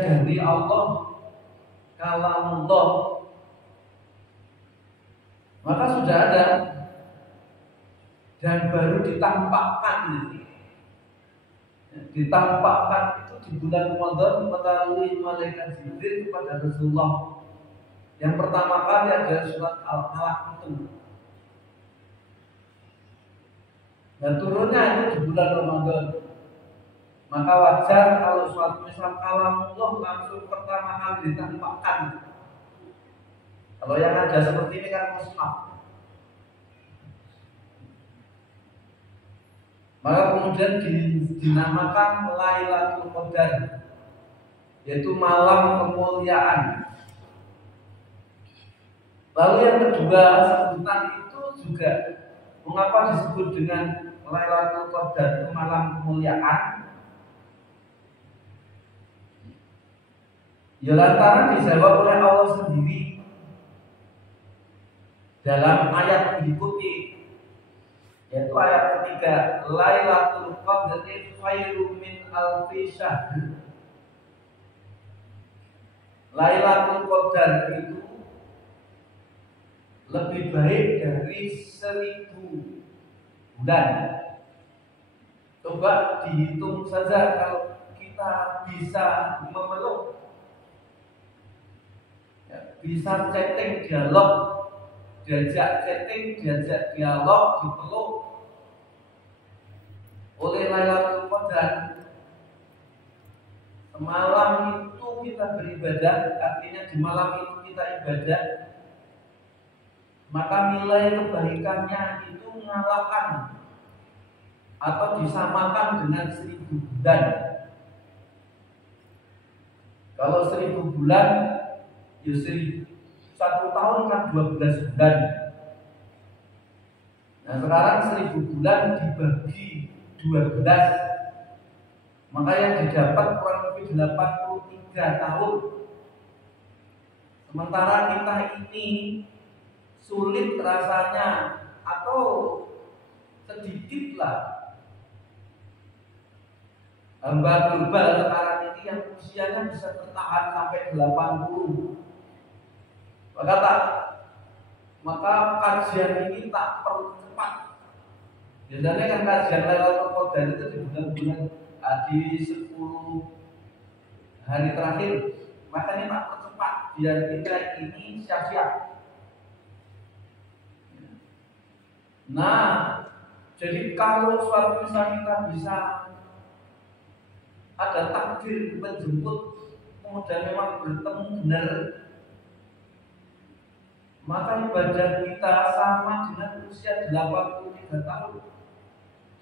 dari Allah, kalamullah, maka sudah ada dan baru ditampakkan. Ditampakkan itu di bulan Ramadan melalui malaikat Jibril kepada Rasulullah. Yang pertama kali adalah surat Al-Alaq itu. Dan turunnya itu di bulan Ramadan. Maka wajar kalau suatu misal kalamullah langsung pertama kali ditampakkan. Kalau yang ada seperti ini kan mushaf. Maka kemudian dinamakan Lailatul Qadar, yaitu malam kemuliaan. Lalu yang kedua, sebutan itu juga mengapa disebut dengan Lailatul Qadar, itu malam kemuliaan? Ya lantaran dijawab oleh Allah sendiri dalam ayat berikutnya, yaitu ayat ketiga, Lailatul Qadri khairum min alfi syahr. Lailatul Qadar itu lebih baik dari 1000 bulan. Coba dihitung saja kalau kita bisa memeluk, ya, bisa chatting dialog, diajak chatting, diajak dialog, dipeluk oleh Lailatul Qadar. Semalam itu kita beribadah, artinya di malam itu kita ibadah, maka nilai kebaikannya itu mengalahkan atau disamakan dengan 1000 bulan. Kalau 1000 bulan, ya 1 tahun kan 12 bulan. Nah sekarang 1000 bulan dibagi 12, maka yang didapat kurang lebih 83 tahun. Sementara kita ini sulit rasanya atau sedikitlah hamba global sekarang ini yang usianya bisa bertahan sampai 80. Maka kajian ini tak perlu cepat. Biasanya kan kajian Lailatul Qadar itu di bulan-bulan di 10 hari terakhir. Makanya tak percepat biar kita ini siap-siap. Nah, jadi kalau suatu saat kita bisa ada takdir menjemput, kemudian memang bertemu benar, maka ibadah kita sama dengan usia 83 tahun.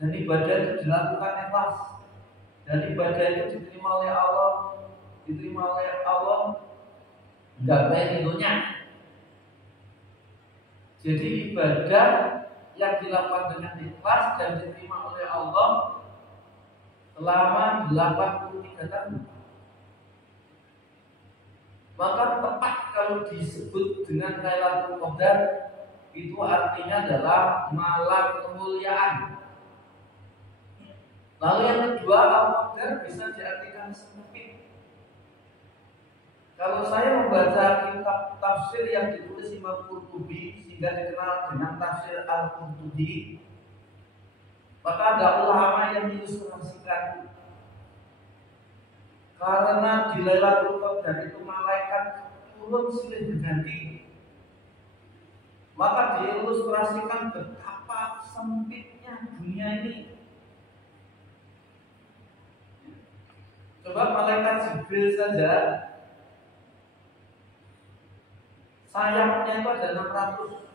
Dan ibadah itu dilakukan ikhlas. Dan ibadah itu diterima oleh Allah, enggak baik itunya. Jadi ibadah yang dilakukan dengan ikhlas dan diterima oleh Allah selama 83 tahun, maka tepat kalau disebut dengan Lailatul Qadar, itu artinya adalah malam kemuliaan. Lalu yang kedua, Al-Qadar bisa diartikan sempit. Kalau saya membaca kitab tafsir yang ditulis Imam Qurtubi, sehingga dikenal dengan tafsir Al-Qurtubi, maka ada ulama yang mengilustrasikan, karena di Lailatul Qadar itu malaikat turun silih berganti, maka diilustrasikan betapa sempitnya dunia ini. Coba malaikat Jibril saja, sayapnya itu ada 600.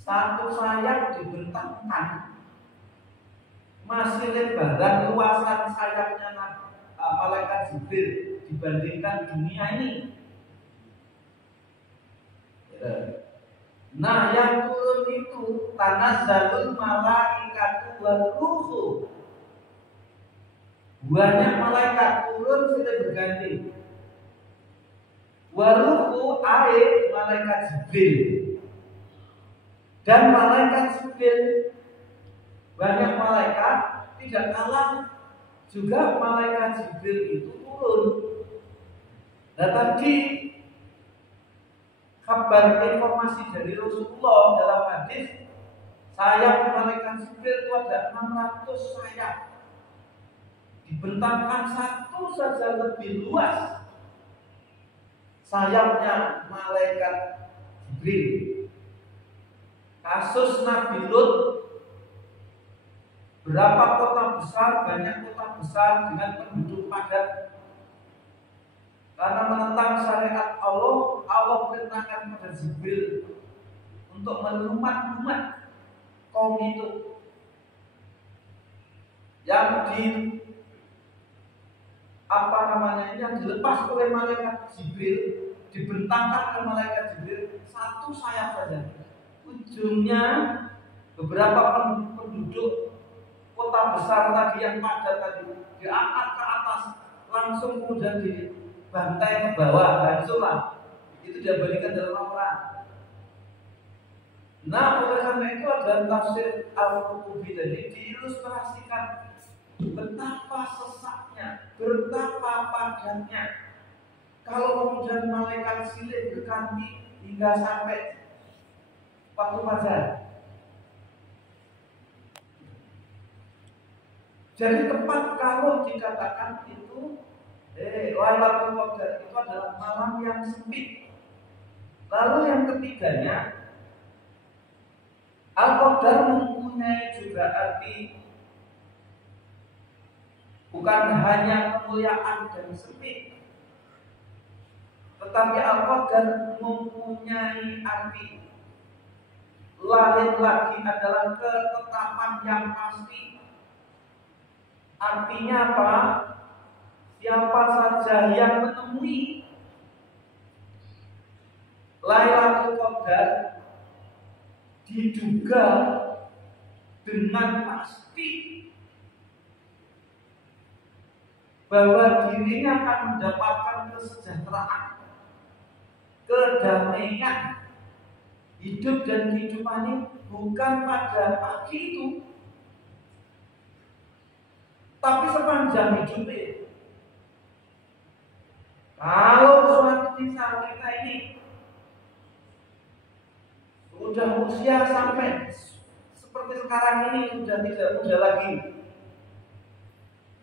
Satu sayap dibentangkan masih lebaran luasan sayapnya malaikat Jibril dibandingkan dunia ini. Nah, yang turun itu tanazzalul malaikatu wal ruhu. Banyak malaikat turun silih berganti. Waruhu air malaikat Jibril. Dan malaikat Jibril, banyak malaikat tidak kalah juga malaikat Jibril itu turun. Nah tadi kabar informasi dari Rasulullah dalam hadis, sayap malaikat Jibril itu ada 600 sayap. Dibentangkan satu saja lebih luas sayapnya malaikat Jibril. Kasus Nabi Lut, berapa kota besar, banyak kota besar dengan penduduk padat. Karena menentang syariat Allah, Allah perintahkan kepada Jibril untuk melumat-lumat kaum itu. Yang yang dilepas oleh malaikat Jibril, dibentangkan oleh malaikat Jibril satu sayap saja. Ujungnya beberapa penduduk kota besar tadi yang padat tadi diangkat ke atas, langsung kemudian dibantai ke bawah, hancurlah. Itu diabadikan dalam Al-Quran. Nah, oleh karena itu ada tafsir Al-Qurtubi tadi diilustrasikan betapa sesaknya, betapa padatnya. Kalau kemudian malaikat silih berganti hingga sampai waktu fajar. Jadi tepat kalau dikatakan itu Lailatul Qadar itu adalah malam yang sempit. Lalu yang ketiganya, Al-Qadar mempunyai juga arti bukan hanya kemuliaan dan sempit, tetapi Al-Qadar mempunyai arti lain lagi adalah ketetapan yang pasti. Artinya apa? Siapa saja yang menemui Lailatul Qadar diduga dengan pasti bahwa dirinya akan mendapatkan kesejahteraan, kedamaian hidup dan kehidupannya bukan pada pagi itu, tapi sepanjang hidupnya. Kalau suatu misal kita ini sudah usia sampai seperti sekarang ini sudah tidak muda lagi,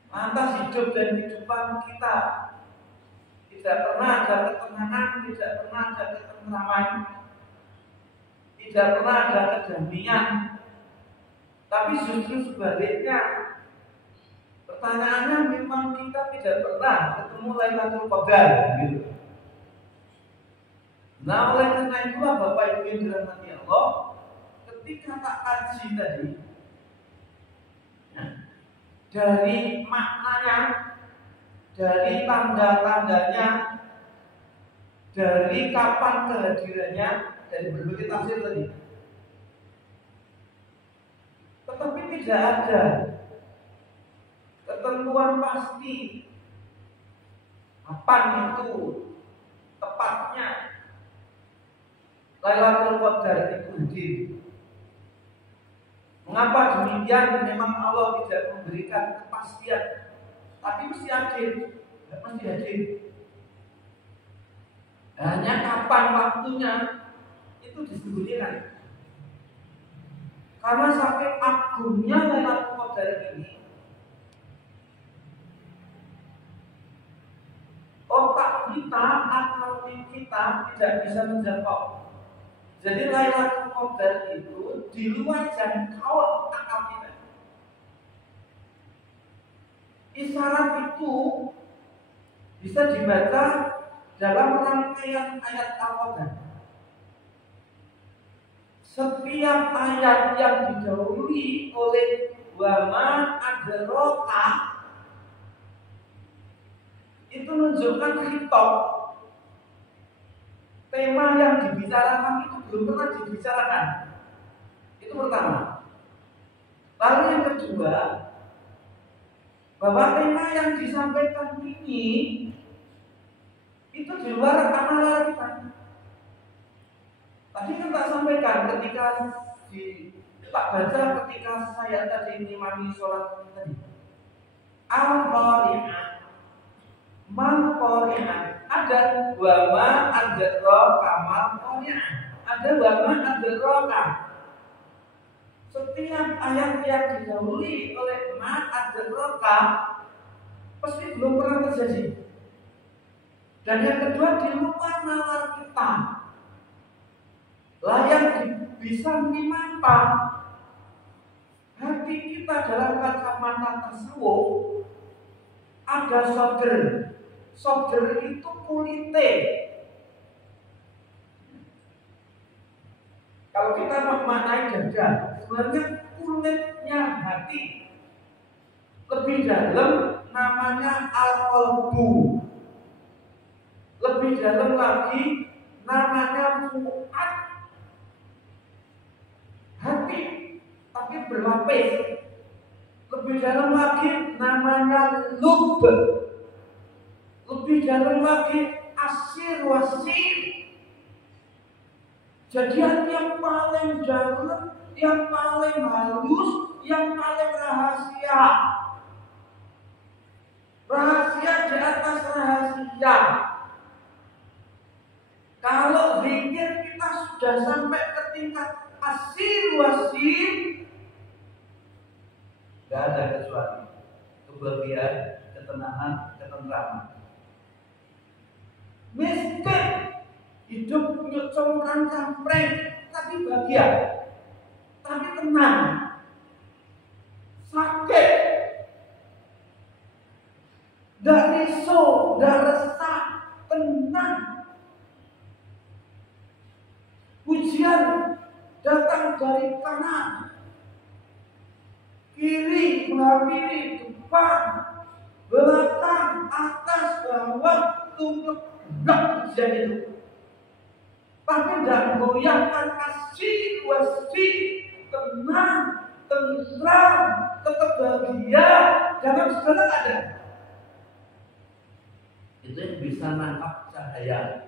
lantas hidup dan kehidupan kita tidak pernah ada ketenangan, tidak pernah ada ketentraman, tidak pernah ada kedamaian, tapi justru sebaliknya. Pertanyaannya memang kita tidak pernah ketemu Lailatul Qadar gitu. Nah, oleh karena itulah Bapak Ibu yang dirahmati Allah, ketika tak kaji tadi dari maknanya, dari tanda-tandanya, dari kapan kehadirannya, dari berbagai tafsir tadi, tetapi tidak ada ketentuan pasti kapan itu tepatnya Lailatul Qadar itu hadir. Mengapa demikian? Memang Allah tidak memberikan kepastian, tapi mesti hadir, mesti hadir. Hanya kapan waktunya itu disembunyikan. Karena saking agungnya Lailatul Qadar ini, otak kita, akal kita tidak bisa menjangkau. Jadi Lailatul Qadar itu di luar jangkauan akal kita. Isyarat itu bisa dibaca dalam rangkaian ayat Al-Qadar. Setiap ayat yang didahului oleh wama adraka itu menunjukkan khitab. Tema yang dibicarakan itu belum pernah dibicarakan. Itu pertama. Lalu yang kedua, bahwa tema yang disampaikan ini itu di luar akal kita. Tadi kan tak sampaikan ketika tak baca ketika saya tadi mengimami sholat tadi. Al-Qari'ah, ada wama adro kamal konya, ada wama adro kam. Setiap ayat yang didahului oleh ma adro kam pasti belum pernah terjadi. Dan yang kedua di luar nalar kita, lah yang bisa menimpa hati kita dalam kacamata tasawuf ada sodr. Sodr itu kulite. Kalau kita memaknai dada, sebenarnya kulitnya hati. Lebih dalam namanya al-qalbu. Lebih dalam lagi namanya fuad. Hati, tapi berlapis. Lebih dalam lagi namanya lub. Lebih dalam lagi asir wasir. Jadi yang paling dalam, yang paling halus, yang paling rahasia. Rahasia di atas rahasia. Kalau zikir kita sudah sampai ke tingkat asir wasir, gak ada kecuali kebahagiaan, ketenangan, ketentraman. Miskin, hidup nyocongkan campreng, tapi bahagia, tapi tenang. Sakit, gak risau, gak resah, tenang. Ujian datang dari kanan, kiri, menghampiri, depan, belakang, atas, bawah, tunduk, blok ujian itu. Tapi tidak goyahkan kasih, wasi, tenang, tentram, tetap bahagia, jangan segala ada. Itu yang bisa nangkap cahaya.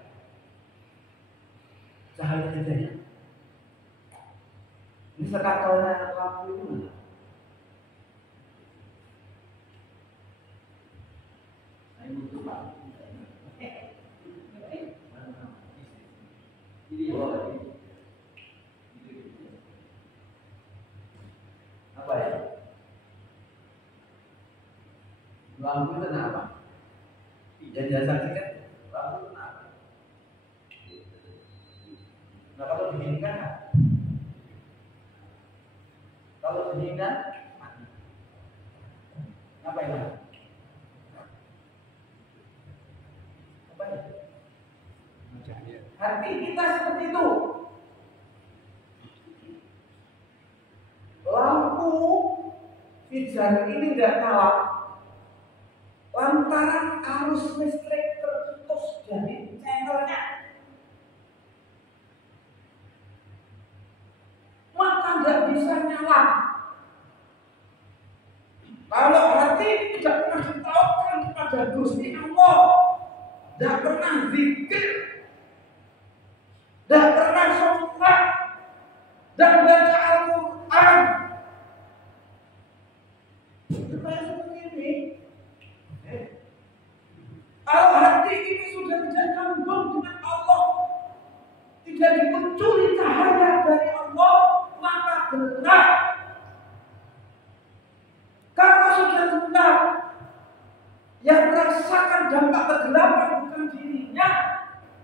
Cahaya hidayah. Ini sekatolnya lampu itu mana? Saya butuh lampu. Apa ya? Lampu itu apa? Yang dia saksikan lampu itu apa? Nah kalau dinginkan, kalau dinginkan, mati. Apa ini? Apa ini? Hati kita seperti itu. Lampu pijar ini tidak kalah lantaran arus listrik terputus dari channelnya. Maka tidak bisa nyala. Kalau hati tidak pernah ditahukan kepada Gusti Allah, tidak pernah zikir, tidak pernah sholat, dan baca Al-Quran, supaya seperti ini. Kalau hati ini sudah tidak nyambung dengan Allah, tidak dikuncuri cahaya dari Allah, maka gelap. Kalau sudah gelap, yang merasakan dampak kegelapan bukan dirinya,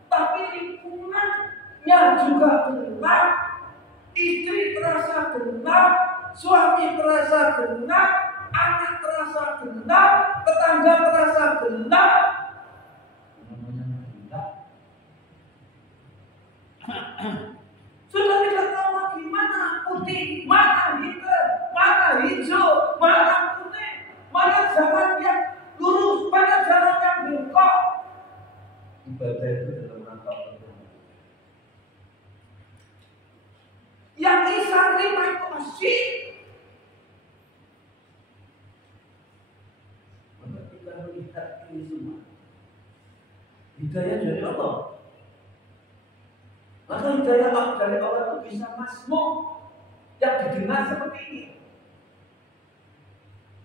tapi lingkungannya juga gelap. Istri terasa gelap, suami terasa gelap, anak terasa gelap, tetangga terasa gelap. Sudah tidak tahu lagi mana putih, mana hitam, mana hijau, mana kuning, mana jalan yang lurus, mana jalan yang bengkok. Ibadah itu dalam rangka pertemuan. Yang Isa terima itu asyik. Maka kita melihat ini semua. Hidayah dari Allah. Maka hidayah dari Allah itu bisa masmuk yang didengar seperti ini.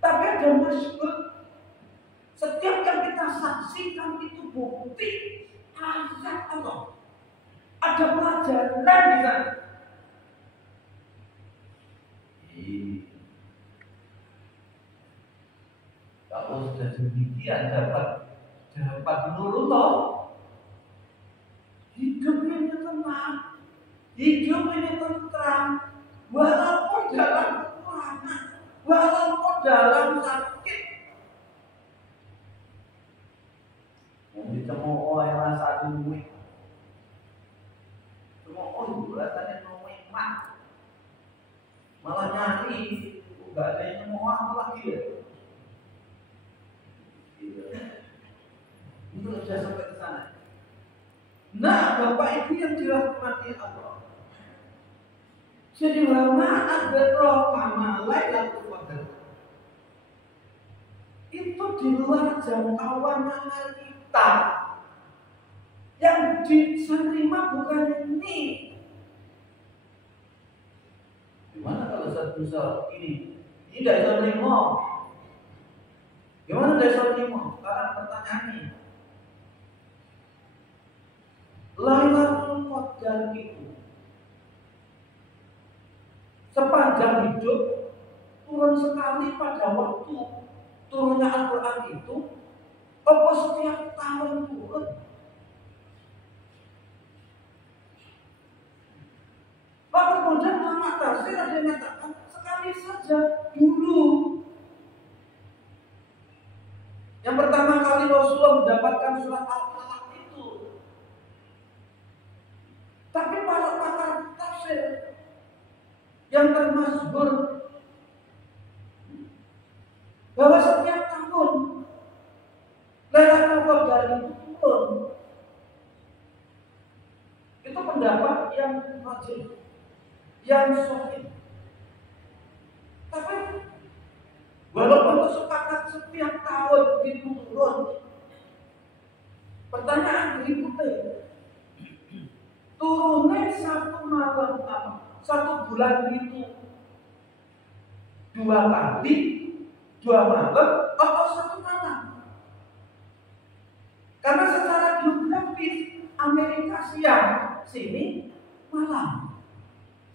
Tapi ada masyhur. Setiap yang kita saksikan itu bukti ayat Allah. Ada pelajaran di sana. Kalau sudah demikian dapat nurullah, hidup ini tenang, hidup ini tentram, walaupun dalam kekurangan, walaupun dalam sakit. Mungkin cemooh yang rasa duit, cemooh itu rasanya nikmat, malah nyari, nggak ada yang cemooh lagi ya. Itu sudah sampai ke sana. Nah, Bapak Ibu yang dirahmati Allah. Jadi lama ada roh Lailatul Qadar. Itu di luar jangkauan kita. Yang diterima bukan ini. Gimana kalau satu ini tidak bisa terima? Gimana tidak bisa terima? Sekarang pertanyaannya. Lailatul Qadar itu sepanjang hidup turun sekali pada waktu turunnya Al-Quran itu, apa setiap tahun turun? Maka kemudian ulama tafsir ada yang mengatakan sekali saja dulu. Yang pertama kali Rasulullah mendapatkan surat Al-Falaq itu. Tapi para pakar tafsir yang termasyhur bahwa setiap tahun Lailatul Qadar itu turun. Itu pendapat yang rajih, yang sahih. Tapi walaupun sepakat setiap tahun itu turun, pertanyaan berikutnya, turunnya satu malam satu bulan itu 2 kali 2 malam atau 1 malam? Karena secara geografis Amerika siang, sini malam.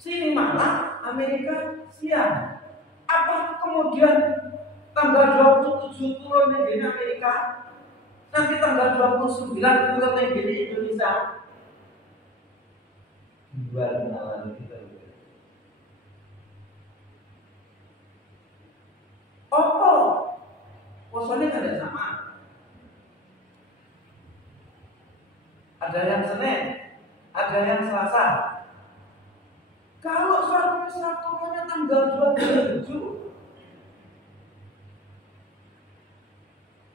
Sini malam, Amerika siang. Apa kemudian tanggal 27 turun di Amerika, nanti tanggal 29 turun di Indonesia? Dua malam kita. Apa? Puasanya kan ada sama. Ada yang Senin, ada yang Selasa. Kalau satu-satunya tanggal 27,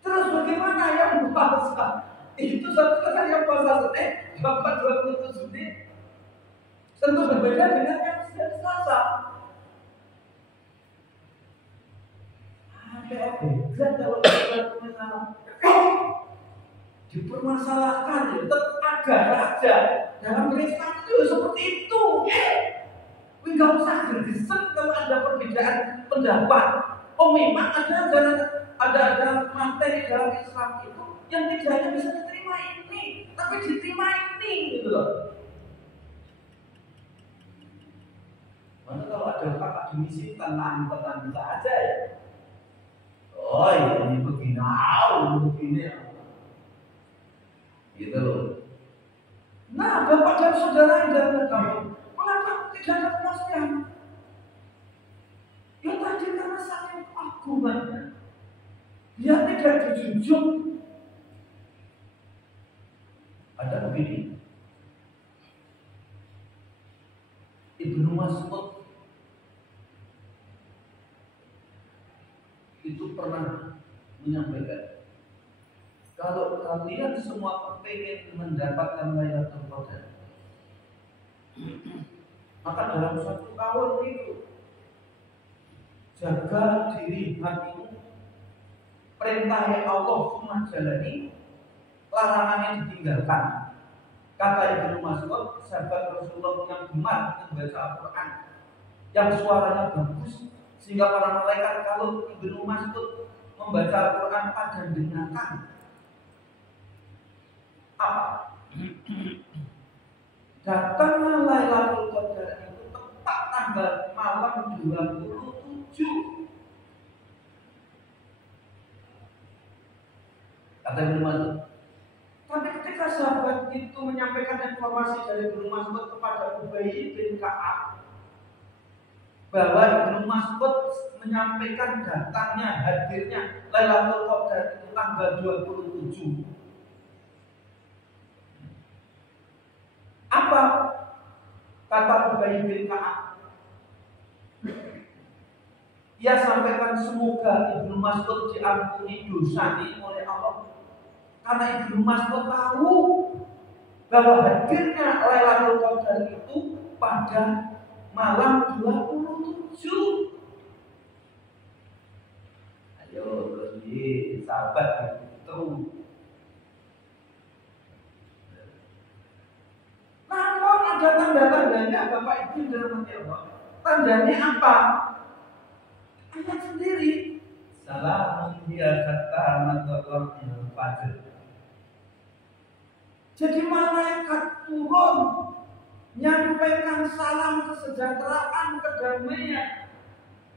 terus bagaimana yang puasa? Itu satu kata yang puasa Senin, dapat 27 ini tentu berbeda dengan yang Selasa. Ada beda kalau dipermasalahkan, ya tetap ada aja dalam Islam itu seperti itu. Enggak usah gergesen kalau ada perbedaan pendapat. Oh memang ada materi dalam Islam itu yang tidak hanya bisa diterima ini, tapi diterima ini, gitu loh. Mana kalau ada akademisi tenang bisa aja ya. Oh ini begini, gitu loh. Nah, Bapak dan Saudara yang dalam kamu, mengapa tidak ada kepastian? Ya tadi karena saking keagungannya, dia tidak dijunjung. Ada begini, Ibnu Mas'ud itu pernah menyampaikan, kalau kalian semua pengen mendapatkan Lailatul Qadar, maka dalam 1 tahun itu jaga diri hatimu, perintah Allah semua jalani, larangannya ditinggalkan. Kata Ibnu Mas'ud, sahabat Rasulullah yang gemar membaca Al-Quran, yang suaranya bagus, sehingga para malaikat kalau Ibnu Mas'ud membaca Al-Quran pada dengarkan. datangnya Lailatul Qadar itu tepat tanggal malam 27. Kata Ibnu Mas'ud. Tapi ketika sahabat itu menyampaikan informasi dari Ibnu Mas'ud kepada Ubay bin Ka'ab bahwa Ibnu Mas'ud menyampaikan datangnya, hadirnya Lailatul Qadar itu tanggal 27. Apa kata Ubay bin Ka'ab? Ia sampaikan semoga Ibnu Mas'ud diampuni dosanya oleh Allah. Karena Ibnu Mas'ud tahu bahwa hadirnya Lailatul Qadar itu pada malam 27. Ayo terus sahabat itu. Namun ada tanda-tandanya Bapak Ibu dalam hati Allah. Tandanya apa? Ayat sendiri. Salamun hiya hatta matla'il fajr. Jadi malaikat turun nyampaikan salam kesejahteraan, kedamaian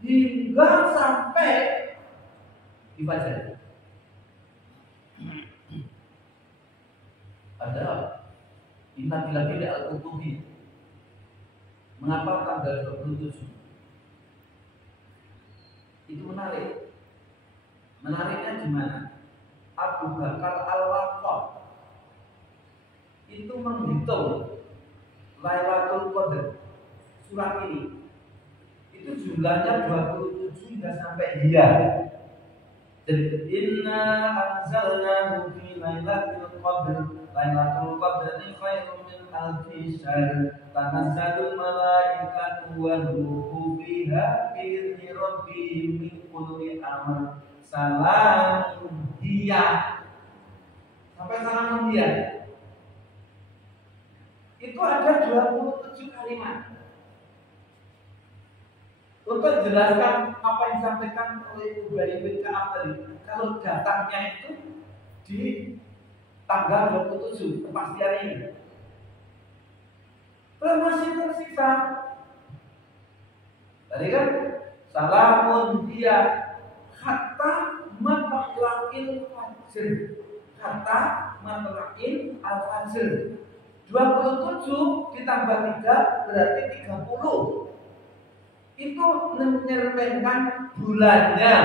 hingga sampai di fajar. Ada inna billahi al-qutubi. Mengapa tanggal 27? Itu menarik. Menariknya di mana? Abu Bakar Al-Waqqas itu menghitung Lailatul Qadar surat ini itu jumlahnya 27 hingga sampai dia. Jadi inna anzalnahu fi lailatul qadr. Lailatul qadri khairun min alfi syahr. Tanazzalul malaikatu war ruhu fiha bi idzni rabbihim min kulli amr. Salamun hiya. Sampai salamun hiya. Itu ada 27 kalimat. Untuk jelaskan apa yang disampaikan oleh Ubay bin Ka'ab tadi, kalau datangnya itu di tanggal 27 kepastian ini. Kalau masih tersisa, tadi kan salamun dia hatta matla'il fajr, hatta matla'il al-fajr. 27 ditambah 3 berarti 30. Itu menyerempengkan bulannya.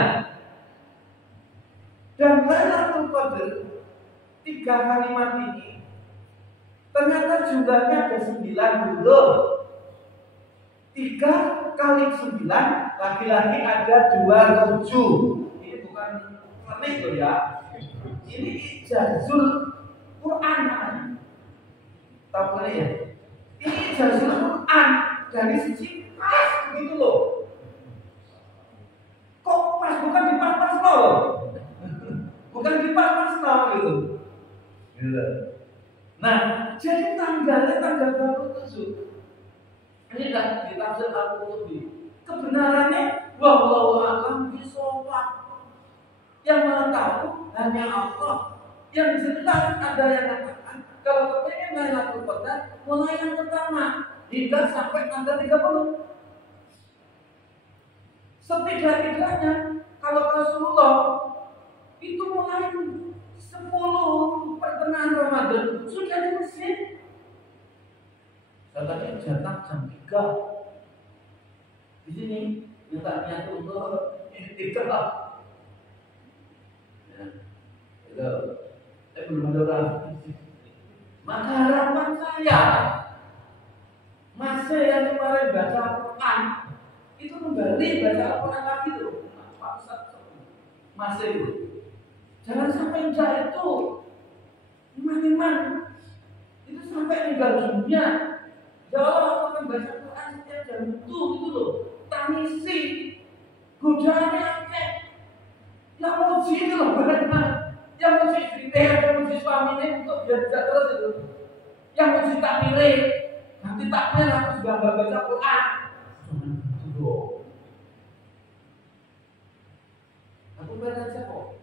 Dan Lailatul Qadar 3 kalimat ini ternyata jumlahnya ada 90. 3 kali 9 laki-laki ada 27. Ini bukan remeh loh ya. Ini ijazul Quran namanya. Tahu boleh ya? Ini ijazul Quran dari sisi pas begitu loh. Kok pas bukan di pas-pas loh. Bukan di pas-pas loh gitu. Gitu. Nah, jadi tanggalnya tanggal 27. Ini dah di tafsir Al-Qurtubi. Kebenarannya wallahu a'lam bishawab. Yang mengetahui hanya Allah. Yang jelas ada yang mengatakan kalau kepengen Lailatul Qadar mulai yang pertama hingga sampai tanggal 30. Setidak-tidaknya kalau Rasulullah itu mulai 10 pertengahan Ramadan sudah di masjid. Saya tadi datang jam 3 di sini minta niat untuk itikaf. Ya, itu belum ada orang. Maka harapan saya masih yang kemarin baca Al-Quran itu kembali baca Al-Quran lagi tuh. Masih itu. Jangan sampai enggak itu. Iman-iman itu sampai meninggal dunia. Ya Allah, aku akan baca Quran setiap jam itu gitu loh. Tangisi godaannya akeh. Yang muji itu loh benar. Yang muji kriteria, yang muji suaminya untuk biar bisa terus itu. Yang muji takmire, nanti takmir aku juga nggak baca Quran. Jangan gitu loh. Aku baca aja kok.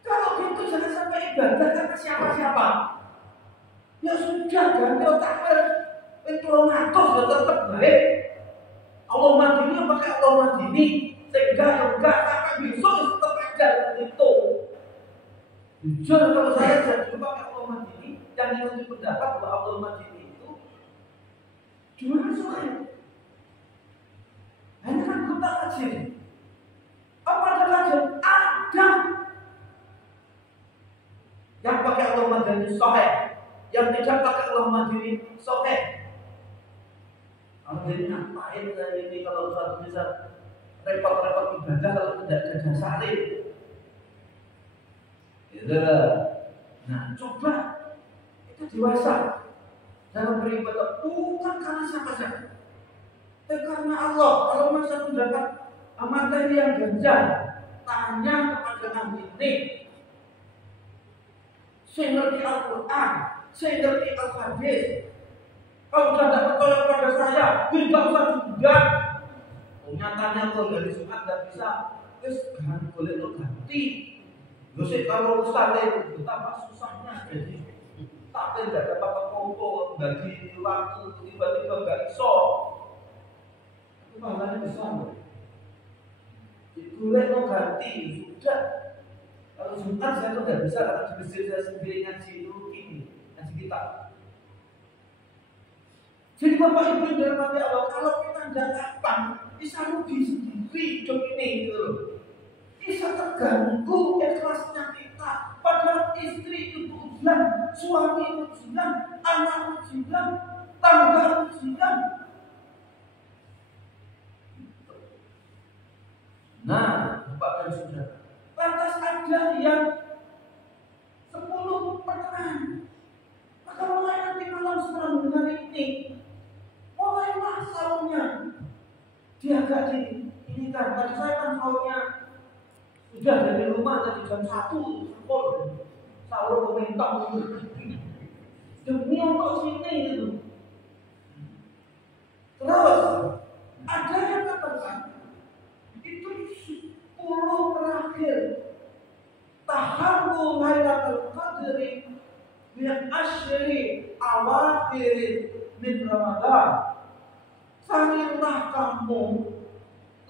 Kalau gitu jangan sampai ibadah karena siapa-siapa. Ya sudah, ganti otak itu ngatur sudah tetap baik. Allah Madini pakai Allah Madini, sehingga enggak sampai besok tetap aja itu. Jujur kalau saya jadi pakai Allah Madini, yang ikuti pendapat bahwa Allah Madini itu cuma soal hanya kan kita kajian. Apa ada kajian? Ada. Yang pakai Allah Madini sahih, yang tidak pakai Allah Madini sahih. Kalau jadi ngapain saya ini kalau satu bisa repot-repot ibadah kalau tidak ada dasarnya? Gitu. Nah, coba itu dewasa dalam beribadah bukan karena siapa-siapa, karena Allah. Kalau masa mendapat materi yang ganjal, tanya kepada ahli ini, saya ngerti Al-Quran, saya ngerti Al-Hadis. Kalau sudah tidak percaya pada saya, tidak usah juga. Nyatanya kalau dari Jumat tidak bisa, terus boleh lo ganti. Terus kalau ustaz itu betapa susahnya jadi. Tapi tidak dapat kompo bagi waktu tiba-tiba nggak iso. Itu pahalanya besar loh. Boleh lo ganti sudah. Kalau Jumat saya tuh tidak bisa karena di masjid saya sendiri ngaji ini, ngaji kita. Jadi Bapak Ibu yang dirahmati Allah, kalau kita tidak lapang, bisa rugi sendiri hidup ini gitu. Bisa terganggu ikhlasnya kita. Padahal istri itu ujian, suami ujian, anak ujian, tangga ujian. Nah, Bapak dan Saudara, lantas ada yang 10 pertengahan. Maka mulai nanti malam setelah mendengar ini, mulailah sahurnya. Dia agak ini kan, tadi saya kan sahurnya sudah dari rumah tadi jam 1 full sahur komentar demi untuk sini gitu. Terus ada yang katakan itu 10 terakhir taharru lailatul qadri min asyri awakhir min Ramadan. Carilah kamu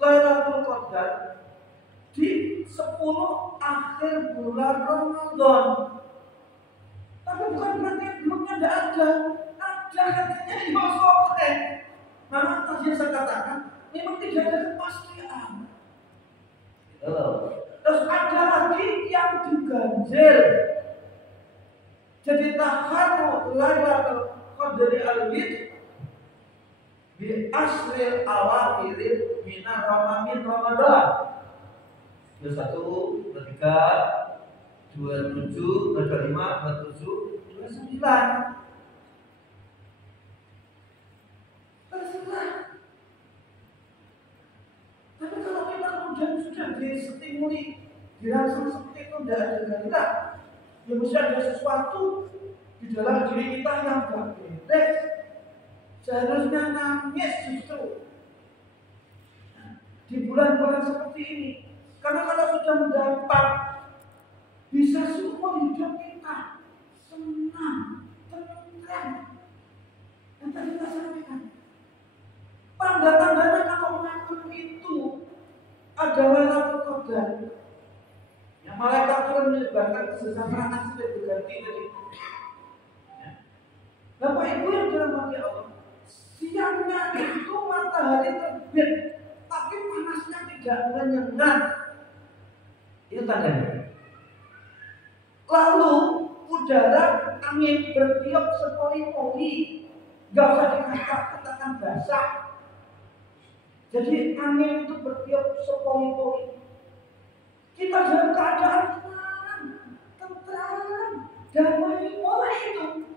Lailatul Qadar di 10 akhir bulan Ramadan. Tapi bukan berarti belumnya tidak ada. Ada katanya di Al-Quran. Maka tadi saya katakan memang tidak ada kepastian. Terus ada lagi yang diganjil. Jadi taharru Lailatul Qadri al-Witr bi asril awakhir minar Ramadan. 21, 23, 27, 25, 27, 29. Terserah. Tapi kalau kita kemudian sudah distimuli, dirangsang seperti itu tidak ada gairah, ya mesti ada sesuatu di dalam diri kita yang gak beres. Seharusnya nangis justru di bulan-bulan seperti ini. Karena kalau sudah mendapat, bisa seumur hidup kita senang, tenang. Yang tadi kita sampaikan, tanda-tandanya kalau mengaku itu adalah Lailatul Qadar. Yang malaikat turun menyebarkan kesejahteraan sudah berganti tadi. Bapak Ibu yang dirahmati Allah, siangnya itu matahari terbit, tapi panasnya tidak menyengat. Itu tandanya. Lalu udara angin bertiup sepoi-poi, nggak usah dikatakan basah. Jadi angin itu bertiup sepoi-poi. Kita dalam keadaan tenang, damai, mulai itu.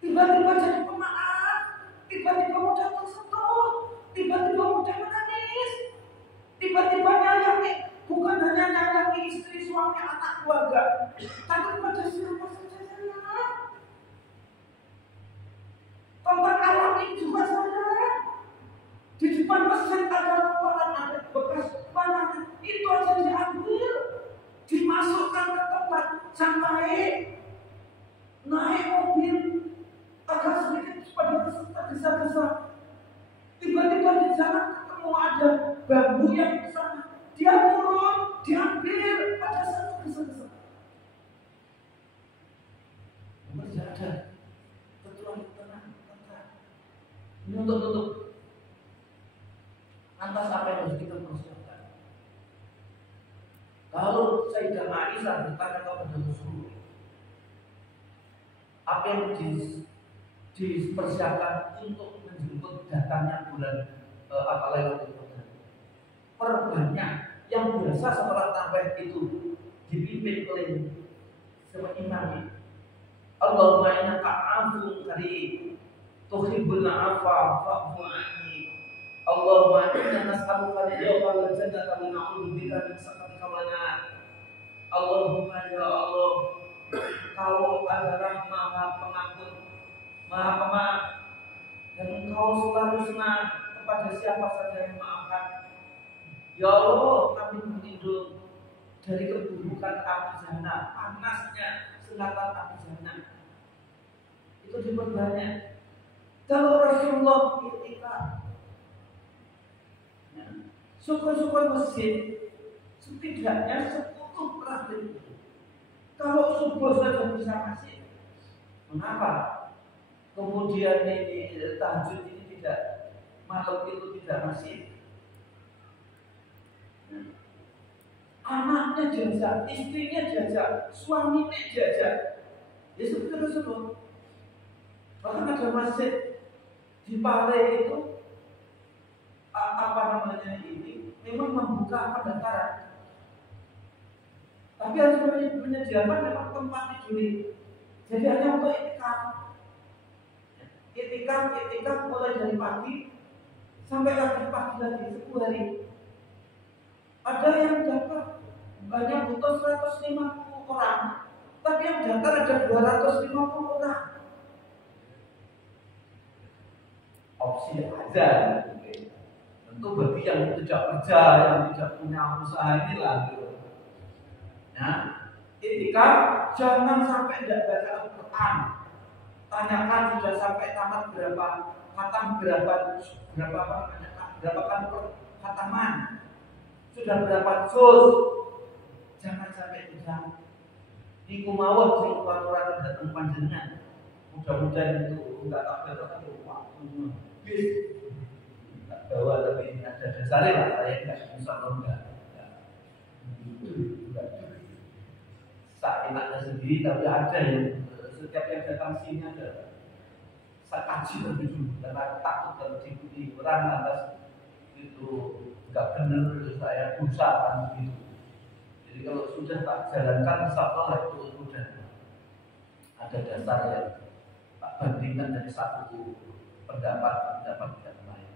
Tiba-tiba jadi pemaaf, tiba-tiba mudah tersentuh, tiba-tiba mudah menangis, tiba-tiba nyayangi, bukan hanya nyayangi istri, suami, anak, keluarga, tapi pada siapa saja sayang. Tentang alam ini juga sayang. Di depan mesin ada kotoran, bekas panah, itu aja diambil, dimasukkan ke tempat kiai naik mobil agak sedikit pada tergesa-gesa. Tiba-tiba di jalan ketemu ada bambu yang di sana. Dia turun, diambil pada saat tergesa-gesa. Masih ada kecuali tenang. Ini untuk tutup. Lantas apa yang harus kita persiapkan? Kalau Sayyidah Aisyah bertanya kepada Rasulullah, apa yang dipersiapkan untuk menjemput datangnya bulan Lailatul Qadar? Perbanyak yang biasa setelah tarawih itu dipimpin oleh sebuah imam. Allahumma innaka 'afuwwun karim tuhibbul 'afwa fa'fu 'anni. Allahumma inna nas'aluka al-yawma wal jannata wa na'udzu bika min sakhatika wa nar. Allahumma ya Allah, Kau adalah Maha Pengampun, Maha Pemaaf, dan Engkau selalu senang kepada siapa saja yang memaafkan. Ya Allah, kami berlindung dari keburukan api jahanam, panasnya selatan api jahanam. Itu diperbanyak. Kalau Rasulullah iktikaf, syukur-syukur masjid setidaknya 10 terakhir. Kalau subuh saja bisa masih, mengapa kemudian ini tahajud ini tidak, malam itu tidak masih? Anaknya jajak, istrinya jajak, suaminya jajak. Ya seperti Rasulullah. Bahkan ada masjid di Pare itu apa namanya ini memang membuka pendaftaran. Tapi harus menyediakan memang tempat tidur. Jadi hanya untuk itikaf. Itikaf mulai dari pagi sampai pagi lagi 10 hari. Ada yang daftar banyak butuh 150 orang, tapi yang daftar ada 250 orang. Opsi aja. Tentu bagi yang tidak kerja, yang tidak punya usaha inilah. Nah, itikaf jangan sampai tidak baca Al-Quran. Tanyakan sudah sampai tamat berapa khatam, berapa kan khataman, sudah berapa juz. Jangan sampai tidak. Iku mawon sing aturan datang panjenengan. Mudah-mudahan itu enggak tak berkata waktu. Bis enggak bawa, tapi ini ada dasarnya lah. Saya enggak bisa enggak. Tak enaknya sendiri, tapi ada yang setiap yang datang sini ada saya kaji lebih dulu karena takut kalau diikuti orang atas itu nggak benar, saya dosa kan begitu. Jadi kalau sudah tak jalankan, insya Allah itu sudah ada dasar yang tak bandingkan dari satu pendapat yang lain.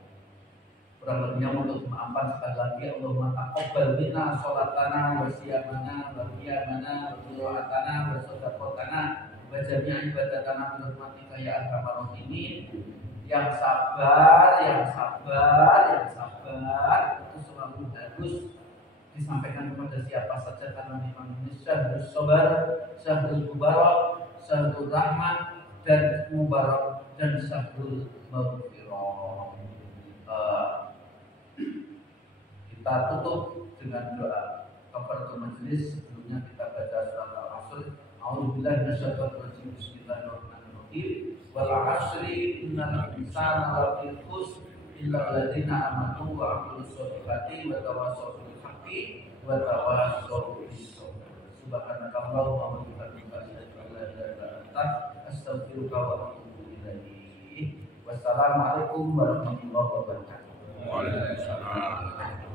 Kurang lebihnya untuk maafkan sekali lagi, Allahumma taqabbal minna sholatana wa siyamana wa qiyamana wa qiraatana wa shadaqatana wa jami'a ibadatana bi rahmatika ya arhamar rahimin. Yang sabar itu selalu harus disampaikan kepada siapa saja, karena memang ini syahrul sabar, syahrul mubarak, syahrul rahmat dan mubarak, dan syahrul maghfirah. Kita tutup dengan doa kafaratul majelis. Sebelumnya kita baca surat Al-Asr. A'udzubillahi minasyaitonir rajim. Bismillahirrahmanirrahim. Wal 'asri innal insana lafi khusr illa alladziina aamanu wa 'amilus shalihaati wa tawassaw bil haqqi wa tawassaw bis sabr. Subhanakallahumma wa bihamdika asyhadu an la ilaha illa anta astaghfiruka wa atubu ilaik. Wassalamualaikum warahmatullahi wabarakatuh. Waalaikumsalam.